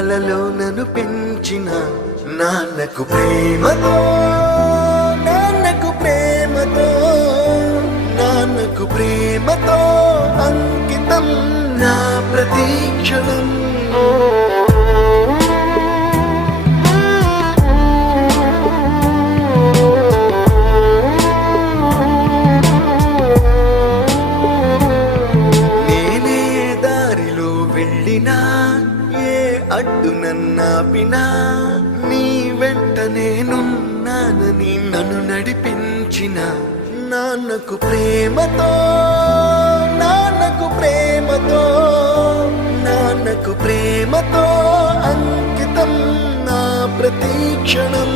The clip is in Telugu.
పాలలో నన్ను పెంచిన నాన్నకు ప్రేమతో, నాన్నకు ప్రేమతో, నాన్నకు ప్రేమతో అంకితం నా ప్రతీక్షణం. ఏ అడ్డు నన్నాపినా నీ వెంట నేనున్నానని నన్ను నడిపించిన నాన్నకు ప్రేమతో, నాన్నకు ప్రేమతో, నాన్నకు ప్రేమతో అంకితం నా ప్రతీక్షణం.